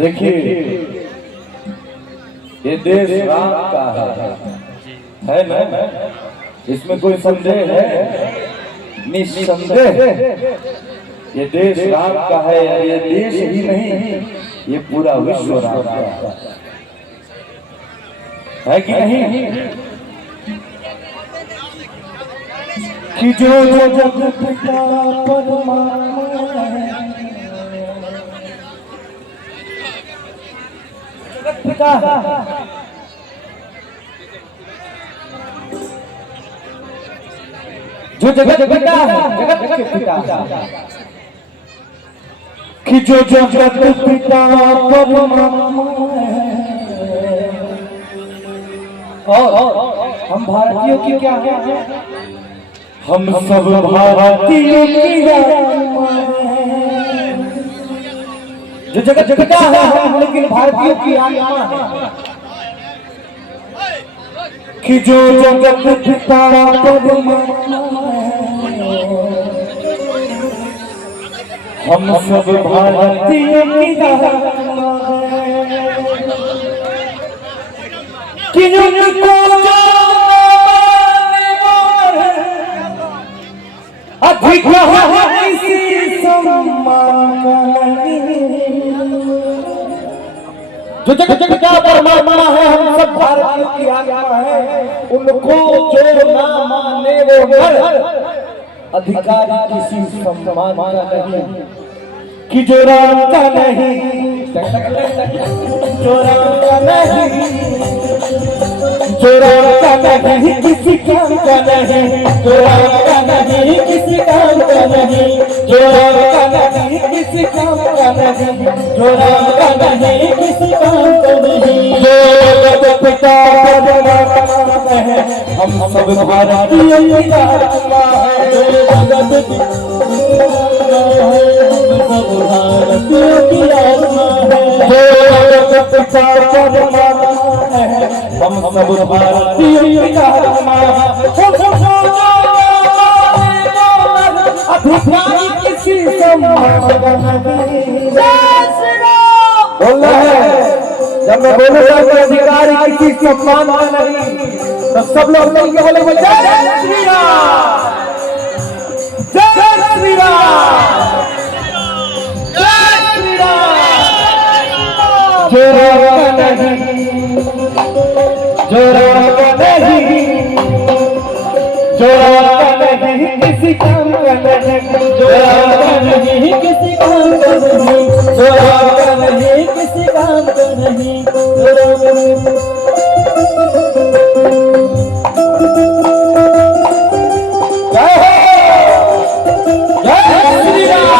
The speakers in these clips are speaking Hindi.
देखिए ये देश राम का है ना, इसमें कोई संदेह है? निस्संदेह ये देश राम का है। ये देश ही नहीं, ये पूरा विश्व राम का है कि नहीं? कि जो जगत पिता परमात्मा है, जगत पिता जो जगत पिता है, जगत के पिता कि जो जगत पिता परमात्मा है। और हम भारतीयों की क्या है? हम सब भारतीयों की आत्मा है। जो जगत पिता है हम, लेकिन भारतीयों की आत्मा है। कि जो जगत पिता परमात्मा है, हम सब भारतीयों की आत्मा है। कि उनको अधिक किसी सम्मान का नहीं। जो जगत पिता परमात्मा है, हम सब भारतीयों की आत्मा है। उनको जो ना माने वो नर, अधिकारी किसी सम्मान का नहीं। कि जो राम का नहीं, जो राम का नहीं, जो राम का नहीं, किसी काम का नहीं। जो राम का नहीं, किसी काम का नहीं। जो राम का नहीं, किसी काम का नहीं। जो राम का नहीं, किसी काम का नहीं। जो जगत पिता परमात्मा है, हम सब भारतीयों की आत्मा है। जो जगत पिता सब भारतीयों की आत्मा है। जो जगत पिता परमात्मा है, हम सब भारतीयों की आत्मा है। अधिकारी किसी सम्मान का नहीं। बोल रहा है, जब मैं बोलूंगा कि अधिकारी किसी सम्मान का नहीं, तो सब लोग मिलकर बोलेंगे जय श्री राम, जय श्री राम, जय श्री राम। जो राम का नहीं, जो राम का नहीं, जो राम का नहीं, किसी काम का नहीं। जो राम का नहीं, किसी काम का नहीं। जो राम का नहीं, किसी काम का नहीं। जो राम का नहीं। जय श्री राम।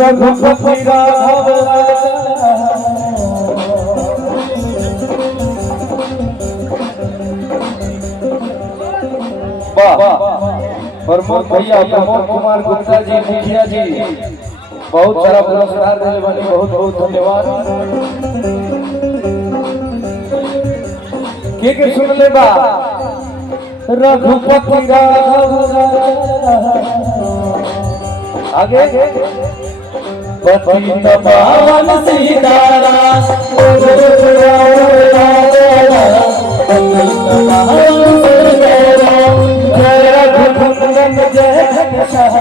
रघुपति राघव प्रमोद भैया, प्रमोद कुमार गुप्ता जी, मुखिया जी, बहुत सारा पुरस्कार देने वाले, बहुत बहुत धन्यवाद। के सुन ले बा रघुपति राघव आगे पतित पावन सीताराम, पतित पावन सीताराम, जय रघुनंदन जय घनश्याम,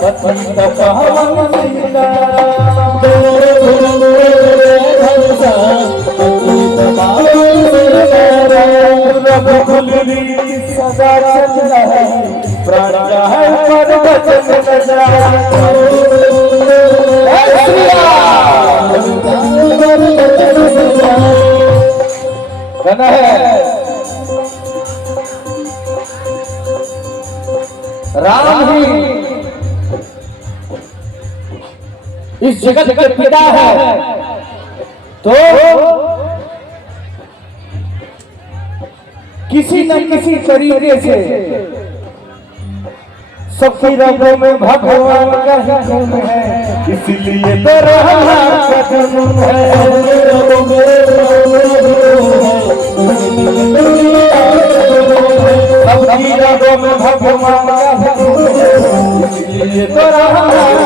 पतित पावन सीताराम, पतित पावन सीताराम। रघुकुल सदा चल रहा है, प्राण है पर वचन गाना है। राम ही इस जगत के पिता है, तो न किसी तरीके से सबकी रगों में भगवान का ही खून है, इसलिए तो रहना कदम है। सबकी रगों में भगवान का ही खून है, इसलिए तो रहना है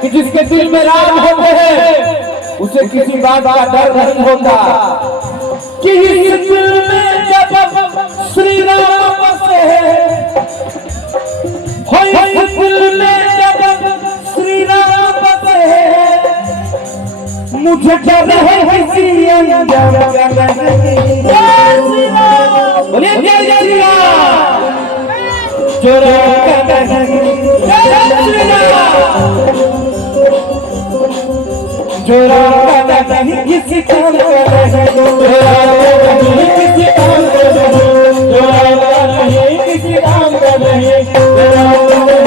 कि जिसके दिल में राज होते हैं उसे किसी बात का डर नहीं होता कि इस दिल में जब श्री राम बसे हो, इस दिल में जब श्री राम बसे मुझे डर है किसी अंजाम का नहीं। बोलिए जय श्री राम। जो राम का नहीं, जय श्री राम। जो राम का नहीं किसी काम का नहीं, जो राम का नहीं किसी काम का नहीं, जो राम का नहीं किसी काम का नहीं, जो राम का